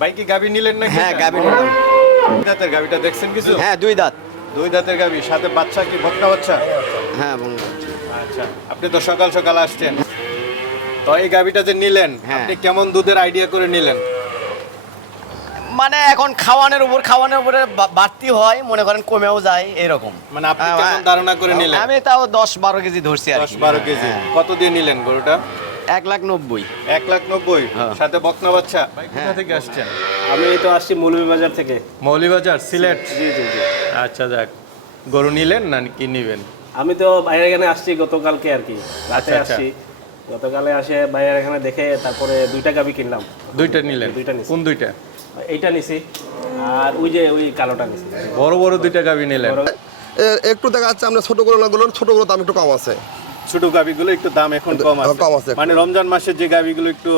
ভাই কি গাবি নিলেন নাকি? হ্যাঁ গাভী নিলাম। দাঁতের গাবিটা দেখছেন কিছু? হ্যাঁ দুই দাঁত। দুই দাঁতের গাবি সাথে বাচ্চা কি ভক্তা বাচ্চা? হ্যাঁ আচ্ছা আপনি তো সকাল সকাল আসছেন। তো এই গাবিটা যে নিলেন হ্যাঁ। আপনি কেমন দুধের আইডিয়া করে নিলেন? মানে এখন খাওয়ানোর উপর খাওয়ানোর উপরে বা- বাড়তি হয় মনে করেন কমেও যায় এরকম। মানে আপনি হ্যাঁ, কেমন ধারণা করে নিলেন? আমি তাও দশ বারো কেজি ধরছি আর দশ কি। বারো কেজি। হ্যাঁ। কত দিয়ে নিলেন গরুটা? এক লাখ নব্বই। এক লাখ নব্বই? হ্যাঁ। সাথে বকনা বাচ্চা? কোথা থেকে আসছেন? আমি তো আসছি মৌলভীবাজার থেকে। মৌলিবাজার সিলেট? জি জি জি আচ্ছা যাক। গরু নিলেন না কি নিবেন? আমি তো বাইরে এখানে আসছি গতকালকে আর কি। রাতে আচ্ছা। আসছি। গতকালে আসে বাইরে এখানে দেখে তারপরে দুইটা গাবি কিনলাম। দুইটা নিলেন? দুইটা নিছি। কোন দুইটা? এইটা নিছি। আর ওই যে ওই কালোটা নিছি। বড় বড় দুইটা গাবি নিলেন। একটু দেখা যাচ্ছে আমরা ছোট গরু না গুলো ছোট গরু দাম একটু কম আছে। ছোট গাবিগুলো একটু দাম এখন কম আছে। কম আছে মানে রমজান মাসে যে গাবিগুলো একটু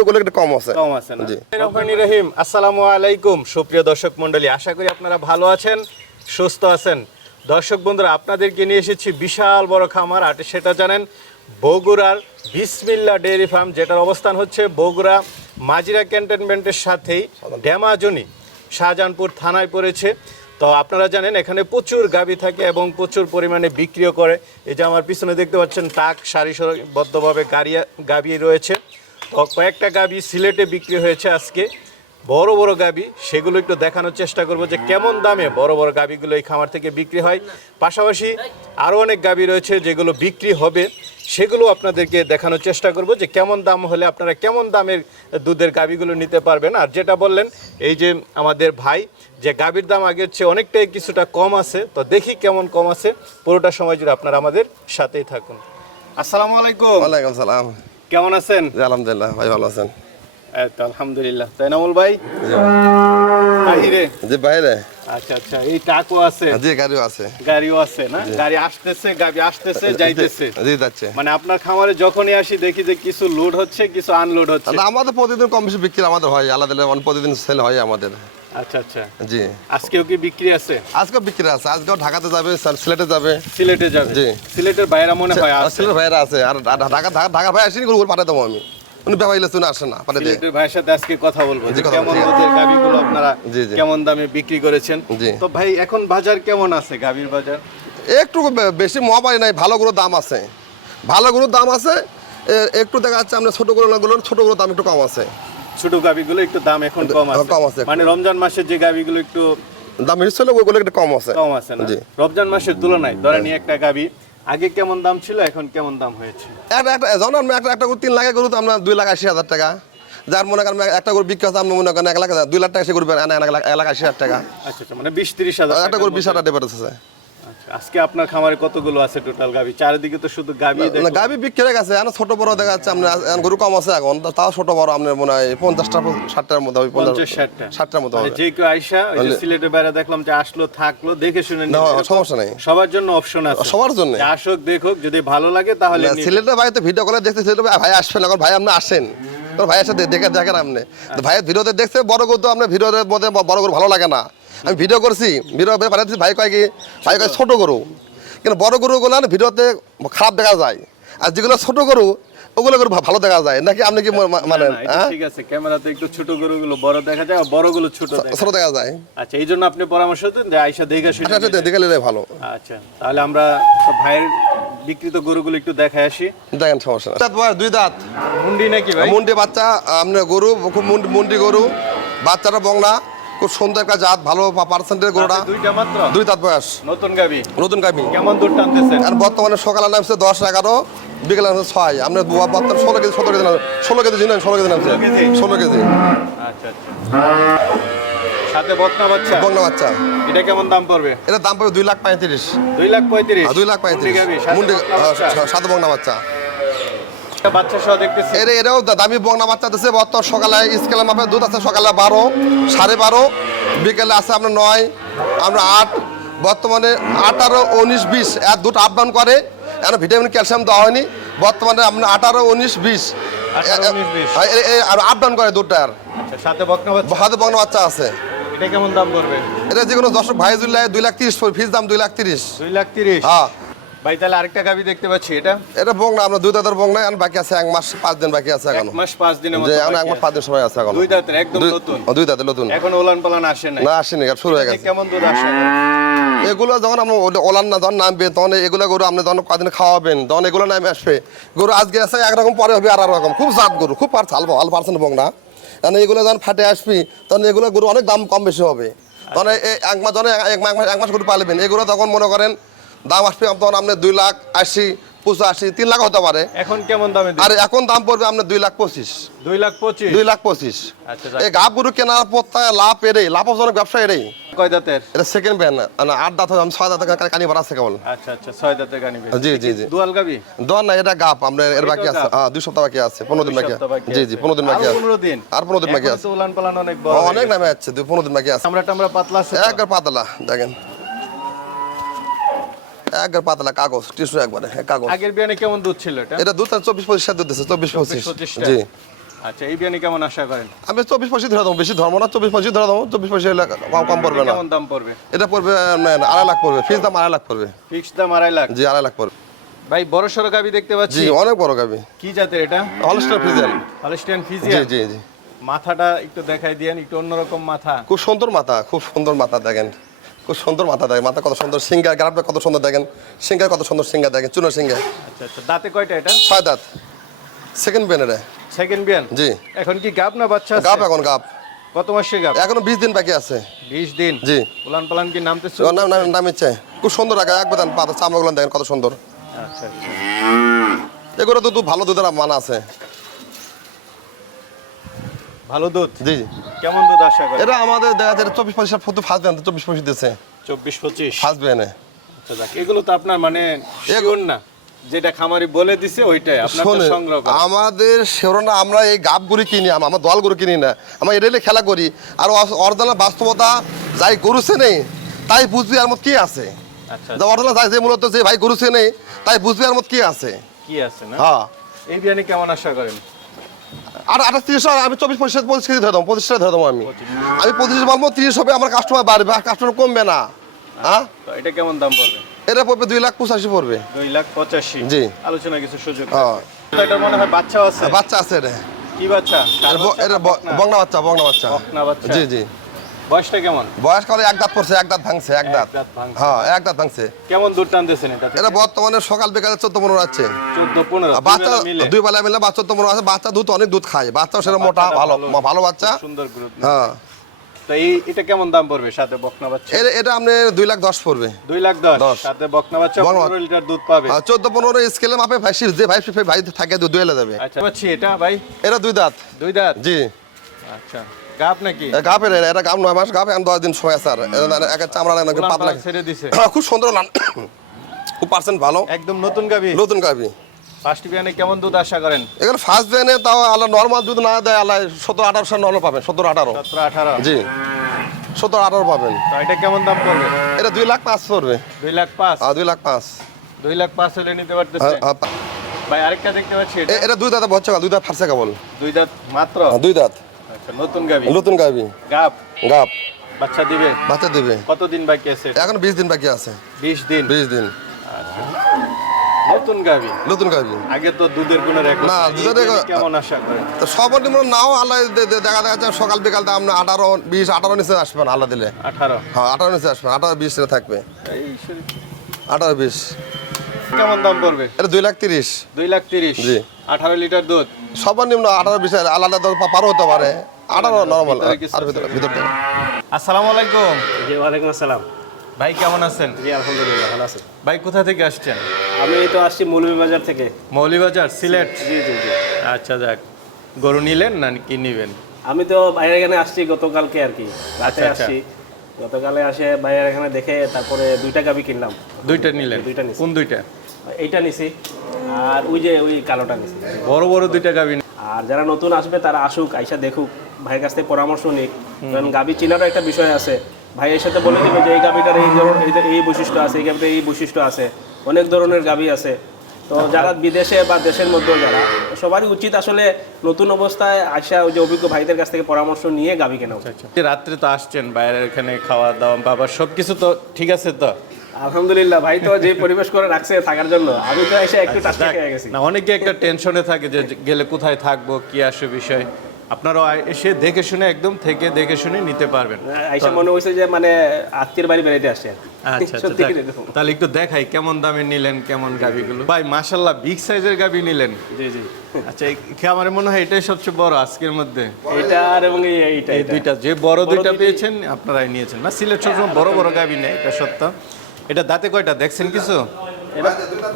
ওগুলো একটু কম আছে। কম আছে না। জি। রহমানি রহিম আসসালামু আলাইকুম। সুপ্রিয় দর্শক মণ্ডলী আশা করি আপনারা ভালো আছেন সুস্থ আছেন। দর্শক বন্ধুরা আপনাদেরকে নিয়ে এসেছি বিশাল বড় খামার। আর সেটা জানেন বগুড়ার বিসমিল্লা ডেয়ারি ফার্ম যেটার অবস্থান হচ্ছে বগুড়া মাজিরা ক্যান্টনমেন্টের সাথেই ড্যামাজনি শাহজাহানপুর থানায় পড়েছে। তো আপনারা জানেন, এখানে প্রচুর গাবি থাকে এবং প্রচুর পরিমাণে বিক্রিও করে। এই যে আমার পিছনে দেখতে পাচ্ছেন টাক সারিবদ্ধভাবে গাড়ি, গাবি রয়েছে। তো কয়েকটা গাবি সিলেটে বিক্রি হয়েছে আজকে। বড় বড় গাবি, সেগুলো একটু দেখানোর চেষ্টা করব যে কেমন দামে বড় বড় গাবিগুলো এই খামার থেকে বিক্রি হয়। পাশাপাশি আরও অনেক গাবি রয়েছে যেগুলো বিক্রি হবে। সেগুলো আপনাদেরকে দেখানোর চেষ্টা করব যে কেমন দাম হলে আপনারা কেমন দামের দুধের গাবিগুলো নিতে পারবেন। আর যেটা বললেন এই যে আমাদের ভাই যে গাবির দাম আগের চেয়ে অনেকটাই কিছুটা কম আছে তো দেখি কেমন কম আছে। পুরোটা সময় জুড়ে আপনারা আমাদের সাথেই থাকুন। আসসালামু আলাইকুম। ওয়ালাইকুম সালাম। কেমন আছেন? আলহামদুলিল্লাহ ভাই ভালো আছেন। আলহামদুলিল্লাহ। ভাই? জি। বাইরে। আচ্ছা আচ্ছা এই টাকও আছে? জি গাড়িও আছে। গাড়িও আছে না? গাড়ি আসতেছে গাড়ি আসতেছে যাইতেছে। জি যাচ্ছে। মানে আপনার খামারে যখনই আসি দেখি যে কিছু লোড হচ্ছে কিছু আনলোড হচ্ছে। না, আমাদের প্রতিদিন কম বেশি বিক্রি আমাদের হয় আলাদা আলাদা মানে প্রতিদিন সেল হয় আমাদের। আচ্ছা আচ্ছা। জি। আজকেও কি বিক্রি আছে? আজকে বিক্রি আছে। আজকেও ঢাকাতে যাবে সিলেটে যাবে। সিলেটে যাবে? জি। সিলেটের বাইরে মনে হয় আর আছে সিলেট ভাইরা আছে। আর ঢাকা ঢাকা ভাই আসেনি গরু পাঠাতে আমি। উনি ব্যাপারী শুনে আসে না সিলেটের ভাইয়ের সাথে আজকে কথা বলব যে কেমন। দুধের গাভিগুলো আপনারা। কেমন দামে বিক্রি করেছেন? তো ভাই এখন বাজার কেমন আছে গাভির বাজার? একটু বেশি মহাবাড়ি নাই ভালো গরুর দাম আছে। ভালো গরুর দাম আছে একটু দেখা যাচ্ছে আমরা ছোট গরু না গুলো ছোট গরুর দাম একটু কম আছে। ছোট গাভিগুলো একটু দাম এখন কম আছে। কম আছে। মানে রমজান মাসে যে গাভিগুলো একটু দাম হিসেবে ওগুলো একটু কম আছে। কম আছে না? রমজান মাসের তুলনায় ধরেন একটা গাভি আগে কেমন দাম ছিল এখন কেমন দাম হয়েছে? একটা একটা যখন আমরা একটা একটা গরু তিন লাখের গরু তো আমরা দুই লাখ আশি হাজার টাকা। যার মনে করেন একটা গরু বিক্রি হচ্ছে আমরা মনে করেন এক লাখ দুই লাখ টাকা সে গরু এক লাখ আশি হাজার টাকা। আচ্ছা আচ্ছা মানে বিশ তিরিশ হাজার একটা গরু বিশ। হাজার ডিফারেন্স আছে। আজকে আপনার খামারে কতগুলো আছে টোটাল চারিদিকে তো শুধু বিক্রি গেছে এখন ছোট বড় দেখা যাচ্ছে এখন গরু কম আছে এখন তাও ছোট বড় আপনার মনে হয় পঞ্চাশটা ষাটটার মধ্যে হবে পঞ্চাশ ষাটটা ষাটটার মতো মানে হবে যে কেউ আইসা সিলেটের বাইরে দেখলাম যে আসলো থাকল দেখে শুনে। না, সমস্যা নেই। সবার জন্য অপশন আছে সবার জন্য আসুক দেখুক যদি ভালো লাগে তাহলে নিবে। সিলেটের ভাই তো ভিডিও করে দেখতে সিলেটের ভাই আসবেন এখন ভাই আপনি আসেন তোর ভাইয়ের সাথে দেখে দেখেন আপনি। ভাইয়ের ভিডিওতে দেখছে বড় গরু তো আপনার ভিডিওর মধ্যে বড় গরু ভালো লাগে না। আমি ভিডিও করছি ভিডিও পাঠাচ্ছি ভাই কয় কি ভাই কয় ছোট গরু। কিন্তু বড় গরুগুলো না ভিডিওতে খারাপ দেখা যায়। আর যেগুলো ছোট গরু ওগুলো গরু ভালো দেখা যায়। নাকি আপনি কি মানে ঠিক আছে ক্যামেরাতে একটু ছোট গরুগুলো বড় দেখা যায় আর বড়গুলো ছোট ছোট দেখা যায়। আচ্ছা এই জন্য আপনি পরামর্শ দেন যে আইসা দেখে শুনে আচ্ছা আচ্ছা দেখে নিলে ভালো। আচ্ছা তাহলে আমরা ভাইয়ের বিকৃত গরুগুলো একটু দেখায় আসি। দেখেন সমস্যা না দাঁত বয়স, দুই দাঁত। মুন্ডি নাকি ভাই? মুন্ডি বাচ্চা আপনার গরু খুব মুন্ডি- মুন্ডি গরু। বাচ্চাটা বংলা খুব সুন্দর একটা জাত ভালো পার্সেন্টের গরুটা। আচ্ছা, দুইটা মাত্র? দুই দাঁত বয়স। নতুন গাবি? নতুন গাভী কেমন দূর টানতেছেন? আর বর্তমানে সকালে নামছে দশ এগারো বিকেলে নামছে ছয়। আমরা বর্তমানে ষোলো কেজি সতেরো কেজি ষোলো কেজি ষোলো কেজি নামছে। ষোলো কেজি। আচ্ছা আচ্ছা। সাথে বকনা বাচ্চা? বংলা বাচ্চা। এটা কেমন দাম পড়বে? দাম দুই লাখ পঁয়ত্রিশ। দুই লাখ পঁয়ত্রিশ? দুই লাখ পঁয়ত্রিশ। মুন্ডি সাত বংলা বাচ্চা? বাচ্চা। সহ দেখতেছি। এর এটাও দামি বংলা বাচ্চা দিচ্ছে বর্তমান সকালে স্কেলের মাপে দুধ আছে সকালে বারো সাড়ে বারো বিকেলে আছে আপনার নয় আমরা আট বর্তমানে আঠারো উনিশ বিশ। এর দুধ আপ ডাউন করে। এখন ভিটামিন ক্যালসিয়াম দেওয়া হয়নি। বর্তমানে আপনার আঠারো উনিশ বিশ। 18, 19, 20 আর আপ ডাউন করে দুধটা আর আচ্ছা, সাথে বকনা বাচ্চা আছে। এটা কেমন দাম পড়বে? এটা যে কোনো দশ ভাই জুলাই দুই লাখ তিরিশ ফিস দাম দুই লাখ তিরিশ। দুই লাখ তিরিশ? হ্যাঁ। ভাই তাহলে আরেকটা গাবি দেখতে পাচ্ছি এটা? এটা বং না আমরা দুই দাঁতের বং নাই বাকি আছে এক মাস পাঁচ দিন বাকি আছে এখনও। মাস পাঁচ দিনের মতো এখন এক মাস পাঁচ দিন সময় আছে এখন। দুই দাঁতের একদম নতুন। দুই দাঁতের নতুন। এখন ওলান পালান আসে নাই। না আসেনি আর শুরু হয়ে গেছে। কেমন দুধ আসে? এগুলো যখন আমরা ওল- ওলান না যখন নামবে তখন এগুলো গরু আপনি যখন কদিন খাওয়াবেন তখন এগুলো নামে আসবে। গরু আজকে আছে একরকম পরে হবে আর রকম। খুব জাত গরু খুব পার ভালো ভালো পার্সেন্ট বং না। কারণ এগুলো যখন ফাটে আসবি তখন এগুলো গরু অনেক দাম কম বেশি হবে। তখন এই এক মাস যখন এক মাস এক মাস গরু পালবেন। এগুলো তখন মনে করেন দাম আসবে তখন আপনি দুই লাখ আশি পঁচাশি তিন লাখ হতে পারে। এখন কেমন দামে আর এখন দাম পড়বে আপনার দুই লাখ পঁচিশ। দুই লাখ পঁচিশ? দুই লাখ পঁচিশ। আচ্ছা, এই গাব গরু কেনার পর লাভ এরেই লাভজনক ব্যবসা এরেই কয় দাঁতের? এটা সেকেন্ড ব্যান মানে আট দাঁত আমি ছয় দাঁত কানি ভরা আছে কেবল। আচ্ছা আচ্ছা ছয় দাঁতের গানি জি জি জি। দুয়াল গাবি? দোয়ার না এটা গাপ আমরা এর বাকি আছে। হ্যাঁ দুই সপ্তাহ বাকি আছে পনেরো দিন বাকি জি জি পনেরো দিন বাকি আছে। পনেরো দিন? আর পনেরো দিন বাকি আছে। উলান পালান অনেক বড় অনেক নামে যাচ্ছে দুই পনেরো দিন বাকি আছে। আমরা টামরা পাতলা আছে একবার পাতলা দেখেন। একবার পাতলা কাগজ একবারে হ্যাঁ, কাগজ। আগের বিয়ানে কেমন দুধ ছিল এটা? এটা দুধ চব্বিশ পঁচিশ দুধ দিচ্ছে চব্বিশ পঁচিশ। জি। আচ্ছা এই বিয়ানে কেমন আশা করেন? আমি চব্বিশ পঁচিশ ধরে দেবো বেশি ধর্ম না চব্বিশ পঁচিশ ধরে দেবো চব্বিশ পঁচিশ কম পড়বে না। কেমন দাম পড়বে? এটা পড়বে আড়াই লাখ পড়বে ফিস দাম আড়াই লাখ পড়বে। ফিক্সড দাম আড়াই লাখ? জি আড়াই লাখ পড়বে। ভাই বড় সড়ো গাবি দেখতে পাচ্ছি। অনেক বড় গাবি। কি জাতের এটা? হলস্টার ফিজিয়াল হলস্টিয়ান জি ফিজিয়ান জি জি। মাথাটা একটু দেখাই দিয়েন একটু অন্যরকম মাথা। খুব সুন্দর মাথা খুব সুন্দর মাথা দেখেন। খুব সুন্দর মাথা দেখেন মাথা কত সুন্দর সিঙ্গার গ্রাফটা কত সুন্দর দেখেন। সিঙ্গার কত সুন্দর সিঙ্গার দেখেন চুনো সিঙ্গার আচ্ছা আচ্ছা দাঁতে কয়টা এটা? ছয় দাঁত। সেকেন্ড বেনের সেকেন্ড বিয়ান জি। এখন কি গাব না বাচ্চা আছে? গাপ এখন গাপ কত মাসে গাব? এখনও বিশ দিন বাকি আছে। বিশ দিন? জি। উলান পালান কি নামতেছে? ওর নাম নাম নাম ইচ্ছে। খুব সুন্দর আগে একবার দেন পাতা চামড়াগুলো দেখেন কত সুন্দর। আচ্ছা আচ্ছা। এগুলো তো দুধ ভালো দুধের মান আছে। ভালো দুধ? জি। কেমন দুধ আশা করেন? এটা আমাদের দেখা যাচ্ছে চব্বিশ পঁচিশ ফটো ফার্স্ট বেন চব্বিশ পঁচিশ দিচ্ছে চব্বিশ পঁচিশ? ফার্স্ট বেনে আচ্ছা যাক এগুলো তো আপনার মানে শিওর না। যেটা খামারি বলে দিছে ওইটাই আপনার সংগ্রহ আমাদের সেরোনা আমরা এই কিনি আম- আমার কিনি না। আমরা খেলা করি। আর বাস্তবতা যাই গরু নেই তাই বুঝবি আর মত কি আছে। আচ্ছা। যাই যে মূলত যে ভাই গরু নেই তাই বুঝবি আর মত কি আছে। কি আছে না? হ্যাঁ। এই বিয়ানে কেমন আশা করেন? আর আঠাশ তিরিশ আমি চব্বিশ পঁচিশ পঁচিশ কেজি ধরে দেবো পঁচিশ টাকা ধরে দেবো আমি। আমি পঁচিশ বলব তিরিশ হবে আমার কাস্টমার বাড়বে আর কাস্টমার কমবে না। হ্যাঁ? এটা কেমন দাম পড়বে এটা পড়বে দুই লাখ পঁচাশি পড়বে। দুই লাখ পঁচাশি। জি। আলোচনা কিছু সুযোগ হ্যাঁ। এটা মনে হয় বাচ্চাও আছে। বাচ্চা আছে এটা। কি বাচ্চা? এটা বাচ্চা বাচ্চা। বাচ্চা। জি জি। বয়সটা কেমন? বয়স কালে এক দাঁত পড়ছে এক দাঁত ভাঙছে এক দাঁত। দাঁত হ্যাঁ এক দাঁত ভাঙছে। কেমন দুধ টানতেছেন এটা এটা বর্তমানে সকাল বিকালে চোদ্দ পনেরো আছে। চোদ্দ পনেরো বাচ্চা দুই বেলা মিলে বাচ্চা চোদ্দ পনেরো আছে বাচ্চা দুধ অনেক দুধ খায়। বাচ্চাও সেটা মোটা ভালো ভালো। ভালো বাচ্চা। সুন্দর হ্যাঁ। তো এই এটা কেমন দাম পড়বে সাথে বকনা বাচ্চা? এটা আপনি দুই লাখ দশ পড়বে। দুই লাখ দশ। সাথে বকনা বাচ্চা পনেরো লিটার দুধ পাবে। চোদ্দ পনেরো স্কেলে মাপে ভাই শিফ যে ভাই থাকে দুধ দুয়েলে যাবে। আচ্ছা পাচ্ছি এটা ভাই? এটা দুই দাঁত। দুই দাঁত? জি। আচ্ছা গাপ নাকি? গাপের এটা গাপ নয় মাস গাপে আমি দশ দিন সময় আছে আর। এটা এক চামড়া নাকি পাতলা। ছেড়ে দিছে। খুব সুন্দর খুব পার্সেন্ট ভালো। একদম নতুন গাবি নতুন গাবি ফার্স্ট বিয়ানে কেমন দুধ আশা করেন? এখানে ফার্স্ট ব্যানে তাও আল্লাহ নর্মাল যদি না দেয় আল্লাহ সতেরো আঠারোশো নর্মাল পাবেন সতেরো আঠারো। সতেরো আঠারো? জি। সতেরো আঠারো পাবেন। তো এটা কেমন দাম পড়বে? এটা দুই লাখ পাঁচ পড়বে। দুই লাখ পাঁচ? আর দুই লাখ পাঁচ। দুই লাখ পাঁচ হলে নিতে পারতেছে? হ্যাঁ, হ্যাঁ, ভাই আরেকটা দেখতে পাচ্ছি এটা। এটা দুই দাঁত বচ্চা দুই দাঁত ফার্সে কেবল। দুই দাঁত মাত্র? হ্যাঁ, দুই দাঁত। আচ্ছা নতুন গাবি? নতুন গাবি। গাপ গাপ বাচ্চা দিবে? বাচ্চা দিবে। কতদিন বাকি আছে? এখন বিশ দিন বাকি আছে। বিশ দিন? বিশ দিন। নতুন গাবি? নতুন গাবি। আগে তো দুধের কোনো রেকর্ড না, দুধের কেমন আশা করেন? তো সর্বনিম্ন নাও আল্লাহ দেখা দেখা যায় সকাল বিকাল দাম না আঠারো বিশ আঠারো নিচে আসবেন আল্লাহ দিলে। আঠারো? হ্যাঁ আঠারো নিচে আসবেন আঠারো বিশ থাকবে। আঠারো বিশ। কেমন দাম পড়বে? এটা দুই লাখ তিরিশ। দুই লাখ তিরিশ? জি। আঠারো লিটার দুধ? সর্বনিম্ন আঠারো বিশ আল্লাহ পারও হতে পারে। আঠারো নর্মাল আর ভিতরে ভিতর থেকে। আসসালামু আলাইকুম। জি ওয়ালাইকুম আসসালাম। ভাই কেমন আছেন? জি আলহামদুলিল্লাহ ভালো আছেন ভাই কোথা থেকে আসছেন? আমি তো আসছি মৌলভীবাজার থেকে। মৌলিবাজার সিলেট? জি জি জি। আচ্ছা যাক। গরু নিলেন না কি নিবেন? আমি তো বাইরে এখানে আসছি গতকালকে আর কি। রাতে আচ্ছা, আচ্ছা। আসছি। গতকালে আসে বাইরে এখানে দেখে তারপরে দুইটা গাবি কিনলাম। দুইটা নিলেন? দুইটা নিছি। কোন দুইটা? এইটা নিছি। আর ওই যে ওই কালোটা নিছি। বড় বড় দুইটা গাবি আর যারা নতুন আসবে তারা আসুক আইসা দেখুক। ভাইয়ের কাছ থেকে পরামর্শ নিক। কারণ গাবি চেনারও একটা বিষয় আছে। ভাইয়ের সাথে বলে দিবে যে এই গাবিটার এই ধরন- এই- বৈশিষ্ট্য আছে এই গাবিটার এই বৈশিষ্ট্য আছে। অনেক ধরনের গাবি আছে। তো যারা বিদেশে বা দেশের মধ্যেও যারা সবারই উচিত আসলে নতুন অবস্থায় আসা ওই যে অভিজ্ঞ ভাইদের কাছ থেকে পরামর্শ নিয়ে গাবি কেনা উচিত। আচ্ছা রাত্রে তো আসছেন বাইরের এখানে খাওয়া দাওয়া বাবা সব কিছু তো ঠিক আছে তো? আলহামদুলিল্লাহ ভাই তো যে পরিবেশ করে রাখছে থাকার জন্য আমি তো এসে একটু টাস্কে যাক, খেয়ে গেছি। না অনেকে একটা টেনশনে থাকে যে গেলে কোথায় থাকব কি আসে বিষয়। আপনারা এসে দেখে শুনে একদম থেকে দেখে শুনে নিতে পারবেন। আইসা মনে হয়েছে যে মানে আত্মীয় বাড়ি বেড়াইতে আসছে। আচ্ছা আচ্ছা তাহলে একটু দেখাই কেমন দামে নিলেন কেমন গাবিগুলো ভাই মাশাল্লাহ বিগ সাইজের গাবি নিলেন। জি জি। আচ্ছা আমার মনে হয় এটাই সবচেয়ে বড় আজকের মধ্যে? এটা আর এবং এই- এইটা এই দুইটা যে বড় দুইটা পেয়েছেন আপনারাই নিয়েছেন। না সিলেট সবসময় বড় বড় গাবি নেই এটা সত্য। এটা দাঁতে কয়টা দেখছেন কিছু? দুইটা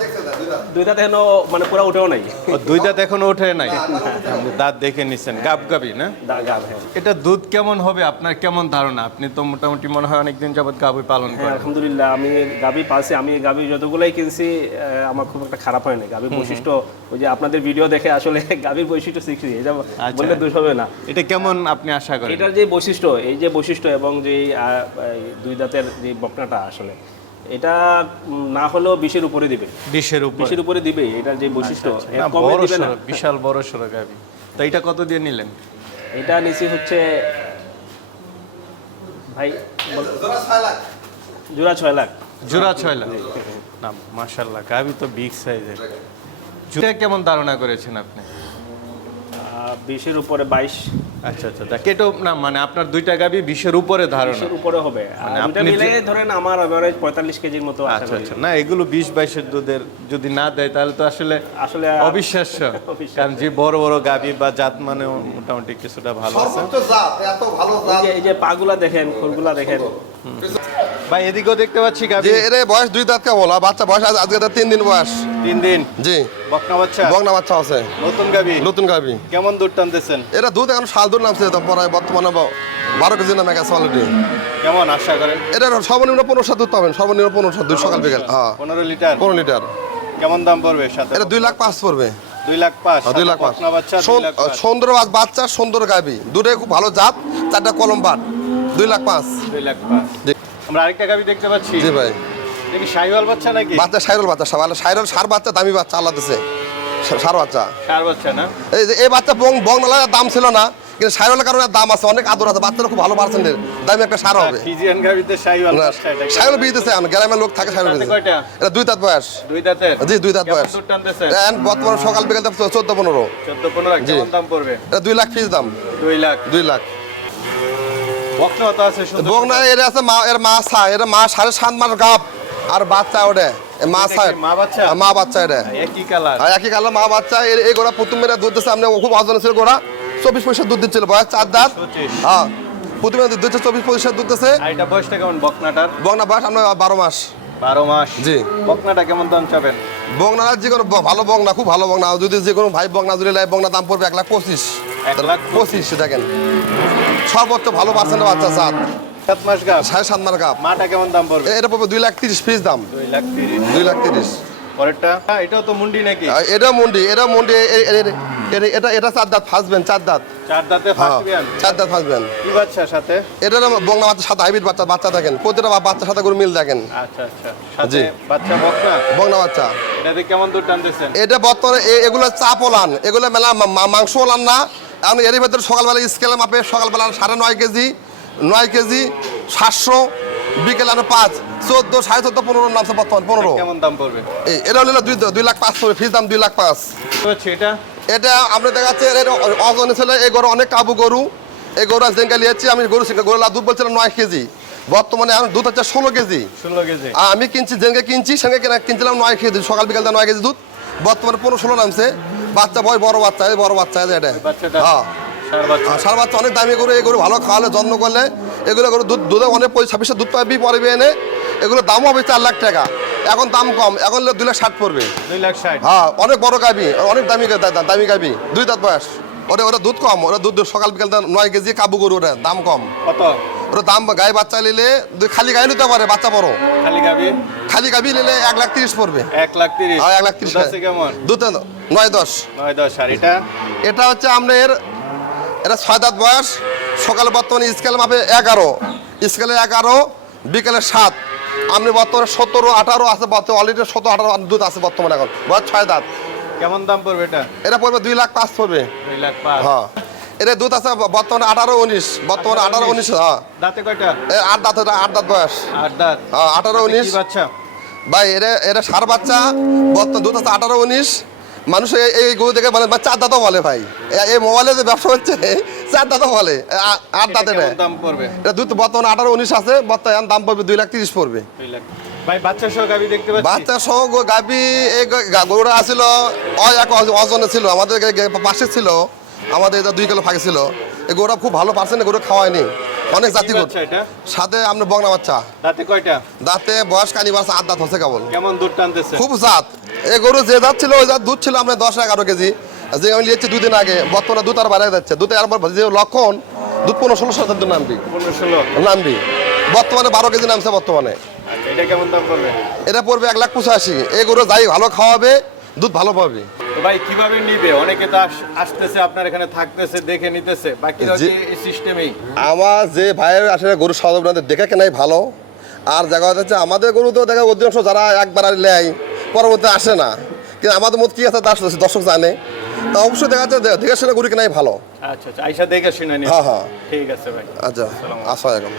তেন মানে পুরো উঠেও নাই। দুই দাঁত এখনও ওঠে নাই। দাঁত দেখে নিছেন গাব গাবি না? গাব হ্যাঁ। এটা দুধ কেমন হবে? আপনার কেমন ধারণা? আপনি তো মোটামুটি মনে হয় অনেকদিন যাবত গাবি পালন হ্যাঁ করেন। আলহামদুলিল্লাহ আমি গাবি পালছি। আমি গাবি যতগুলাই কিনছি আমার খুব একটা খারাপ হয়নি গাবির বৈশিষ্ট্য ওই যে আপনাদের ভিডিও দেখে আসলে গাবির বৈশিষ্ট্য শিখছি। এটা আচ্ছা। বললে দোষ হবে না। এটা কেমন আপনি আশা করেন? এটার যে বৈশিষ্ট্য এই যে বৈশিষ্ট্য এবং যে দুই দাঁতের যে বকনাটা আসলে এটা না হলেও বিশের উপরে দিবে। ডিশের উপর। বিশের উপরে দিবে এটার যে বৈশিষ্ট্য কমে দিবে না। বিশাল বড় গাবি। তো এটা কত দিয়ে নিলেন? এটা নিচে হচ্ছে ভাই জোড়া ছয় লাখ। জোড়া ছয় লাখ। না মাশাল্লাহ গাবি তো বিগ সাইজের জোড়া কেমন ধারণা করেছেন আপনি? আহ, বিশের উপরে বাইশ। আচ্ছা আচ্ছা। তা কেটো না মানে আপনার দুইটা গাবি বিশের উপরে ধারণা। উপরে হবে। মানে আপনি মিলে ধরেন আমার এভারেজ পঁয়তাল্লিশ কেজির মতো আচ্ছা আচ্ছা। না এগুলো বিশ বাইশের দুধের যদি না দেয় তাহলে তো আসলে আসলে অবিশ্বাস্য। কারণ যে বড় বড় গাবি বা জাত মানে মোটামুটি কিছুটা ভালো আছে। সর্বোচ্চ জাত এত ভালো জাত। এই যে পাগুলা দেখেন ফুলগুলা দেখেন। ভাই এদিকেও দেখতে পাচ্ছি গাবি। যে এর বয়স দুই দাঁত কেবল আর বাচ্চা বয়স আজ- আজকে তার তিন দিন বয়স। তিন দিন? জি। বকনা বাচ্চা? বগনা বাচ্চা আছে। নতুন গাবি? নতুন গাবি। কেমন দুধ টানতেছেন? এরা দুধ এখন শাল দুধ নামছে তো পরে বর্তমানে বারো কেজি নামে গেছে অলরেডি কেমন আশা করেন? এটা সর্বনিম্ন পনেরোশো দুধ পাবেন সর্বনিম্ন পনেরোশো দুধ সকাল বিকেল হ্যাঁ। পনেরো লিটার? পনেরো লিটার। কেমন দাম পড়বে সাথে? এটা দুই লাখ পাঁচ পড়বে। দুই লাখ পাঁচ হ্যাঁ, দুই লাখ পাঁচ। সুন্দর বাচ্চা সুন্দর গাবি দুটোই খুব ভালো জাত চারটা কলম দুই লাখ পাঁচ। দুই লাখ পাঁচ। আমরা আরেকটা গাবি দেখতে পাচ্ছি। জি ভাই। বাচ্চা নাকি? বাচ্চা সাইরল বাচ্চা সার বাচ্চা দামি বাচ্চা সা- সার বাচ্চা। সার বাচ্চা না? এই যে এই বাচ্চা বং বং দাম ছিল না কিন্তু সাইরলের কারণে দাম আছে অনেক আদর আছে বাচ্চারা খুব ভালো পার্সেন্টের দামি একটা সার হবে। এটা সাইরল বিয়েতেছে এখন গ্রামের লোক থাকে দাঁতে এটা দুই দাঁত বয়স। দুই জি দুই দাঁত বয়স। এখন বর্তমানে সকাল বিকেল চোদ্দ পনেরো। চোদ্দ পনেরো জি। দাম পড়বে? এটা দুই লাখ ফিস দাম। দুই লাখ। দুই লাখ। বকনা এর আছে মা এর মা সা এর মা সাড়ে সাত মাস গাপ আর বাচ্চা ওটা মা এটা মা বাচ্চা? মা বাচ্চা এটা একই কালার। একই মা বাচ্চা এর এই গোড়া প্রথম মেয়েরা দুধ দিচ্ছে আপনি খুব অজন ছিল গোড়া। চব্বিশ পয়সা দুধ দিচ্ছিল বয়স চার দাঁত। হ্যাঁ প্রথম মেয়ে দুধ দিচ্ছে চব্বিশ পয়সা দুধ আর এটা বয়সটা কেমন বকনাটার? বংনা বয়স আপনার বারো মাস। বারো মাস। জি। বকনাটা কেমন দাম চাবেন? বংনা যে কোনো ভালো বংনা খুব ভালো বংনা যদি যে কোনো ভাই বংনা যদি লাই বংনা দাম পড়বে এক লাখ পঁচিশ। এক লাখ পঁচিশ। দেখেন। সর্বোচ্চ ভালো পার্সেন্ট বাচ্চা সাত সাত মাস সাড়ে সাত মার গাপ। মাটা কেমন দাম পড়বে? এটা পড়বে দুই লাখ তিরিশ পিস দাম। দুই লাখ তিরিশ। দুই লাখ তিরিশ। পরেরটা? হ্যাঁ এটাও তো মুন্ডি নাকি? এটা মন্ডি এটা মন্ডি এটা এটা চার দাঁত ফাঁসবেন চার দাঁত। চার দাঁতে হ্যাঁ ফার্স্ট বিয়ান চার দাঁত ফাঁসবেন কি বাচ্চা সাথে? এটা বংলা বাচ্চা সাথে হাইব্রিড বাচ্চা বাচ্চা দেখেন। প্রতিটা বা- বাচ্চার সাথে করে মিল দেখেন। আচ্ছা আচ্ছা। জি। বাচ্চা বকনা বংলা বাচ্চা। এটাতে কেমন দুধ টানতেছেন? এটা বর্তমানে এগুলো চাপ ওলান এগুলো মেলা মাংস ওলান না। এখন এর ভেতরে সকালবেলা স্কেলে মাপে সকালবেলা সাড়ে নয় কেজি নয় কেজি সাতশো বিকেল আরও পাঁচ চোদ্দ সাড়ে চোদ্দ পনেরো নামছে বর্তমান পনেরো। কেমন দাম পড়বে? এটা হলো দুই দুই লাখ পাঁচ করে ফিস দাম দুই লাখ পাঁচ। এটা? এটা দেখাচ্ছে এর অজন ছিল এই গরু অনেক কাবু গরু। এই গরু জেঙ্গা নিয়েছি আমি গরু গরু দুধ বলছিলাম নয় কেজি। বর্তমানে এখন দুধ হচ্ছে ষোলো কেজি। ষোলো কেজি। আর আমি কিনছি জেঙ্গে কিনছি সঙ্গে কিনা কিনছিলাম নয় কেজি সকাল বিকাল নয় কেজি দুধ। বর্তমানে পনেরো ষোলো নামছে। বাচ্চা বয় বড় বাচ্চা এই বড় বাচ্চা যে এটা। বাচ্চাটা হ্যাঁ। সার বাচ্চা। অনেক দামি গরু এই গরু ভালো খাওয়ালে যত্ন করলে। এগুলো গরু দুধ দুধে অনেক পয়সা ছাব্বিশে দুধ পাবি পড়বে এনে এগুলো দামও হবে চার লাখ টাকা। এখন দাম কম এখন দুই লাখ ষাট পড়বে। দুই লাখ ষাট। হ্যাঁ অনেক বড় গাবি অনেক দামি দামি গাবি দুই দাঁত বয়স। ওটা ওটা দুধ কম ওটা দুধ সকাল বিকাল নয় কেজি কাবু গরু ওটা দাম কম। কত? ওটা দাম গায়ে বাচ্চা নিলে খালি গায়ে নিতে পারে বাচ্চা বড়। খালি গাবি? খালি গাবি নিলে এক লাখ তিরিশ পড়বে। এক লাখ তিরিশ। হ্যাঁ এক লাখ তিরিশ দুধ কেমন? দুধ নয় দশ। নয় দশ আর এটা? এটা হচ্ছে আপনার এটা ছয় দাঁত বয়স সকালে বর্তমানে স্কেল মাপে এগারো। স্কেলে এগারো বিকেলে সাত। আপনি বর্তমানে সতেরো আঠারো আছে বর্তমানে অলরেডি সতেরো আঠারো দুধ আছে বর্তমানে এখন। বয়স ছয় দাঁত। কেমন দাম পড়বে এটা? এটা পড়বে দুই লাখ পাঁচ পড়বে। দুই লাখ পাঁচ। হ্যাঁ। এটা দুধ আছে বর্তমানে আঠারো উনিশ। বর্তমানে আঠারো উনিশ। হ্যাঁ। দাঁতে কয়টা? আট দাঁত আট দাঁত বয়স। আট দাঁত। হ্যাঁ আঠারো উনিশ। আচ্ছা ভাই এটা এটা সার বাচ্চা। বর্তমান দুধ আছে আঠারো উনিশ। মানুষ এই- গরু দেখে মানে চার দাঁতও বলে ভাই। এই মোবাইলে যে ব্যবসা হচ্ছে চার দাঁতও বলে আট দাঁতে নেয় দাম পড়বে? এটা দুধ বর্তমানে আঠারো উনিশ আছে বর্তমান দাম পড়বে দুই লাখ তিরিশ পড়বে। ভাই বাচ্চা সহ গাবি দেখতে পাচ্ছি? বাচ্চা সহ গো- গাভী এই গরুটা এক অজ- ছিল আমাদের পাশে ছিল আমাদের এটা দুই কিলো ফাঁকে ছিল। এই গরুটা খুব ভালো পার্সেন্ট গরু খাওয়ায়নি। অনেক জাতি সাথে আপনার বগনা বাচ্চা। দাঁতে কয়টা? দাঁতে বয়স কানি বাড়ছে আট দাঁত হচ্ছে কেবল। কেমন দুধ টানতেছে? খুব জাত। এই গরু যে জাত ছিল ওই জাত দুধ ছিল আমরা দশ এগারো কেজি। যে আমি নিয়েছি দুদিন আগে বর্তমানে দুধ আর বাড়াই যাচ্ছে। দুধ আর যে লক্ষণ দুধ পনেরো ষোলো শতাংশ নামবি। নামবি। বর্তমানে বারো কেজি নামছে বর্তমানে। আচ্ছা এটা কেমন দাম পড়বে? এটা পড়বে এক লাখ পঁচাশি। এই গরু যাই ভালো খাওয়াবে দুধ ভালো পাবে। ভাই কীভাবে নিবে? অনেকে তো আসতেছে আপনার এখানে থাকতেছে দেখে নিতেছে। বাকিরা। যে সিস্টেমেই আমার যে ভাইয়ের আসলে গরু সদর দেখে কেনাই ভালো। আর জায়গা হচ্ছে আমাদের গরু তো দেখা অধিকাংশ যারা একবার আর নেয় পরবর্তী আসে না। কিন্তু আমাদের মত কি আছে তা দর্শক জানে। তা অবশ্যই দেখা যাচ্ছে দেখে শুনে গরু কেনাই ভালো। আচ্ছা আচ্ছা। আইসা দেখে শুনে হ্যাঁ হ্যাঁ। ঠিক আছে ভাই। আচ্ছা আসসালামাইকুম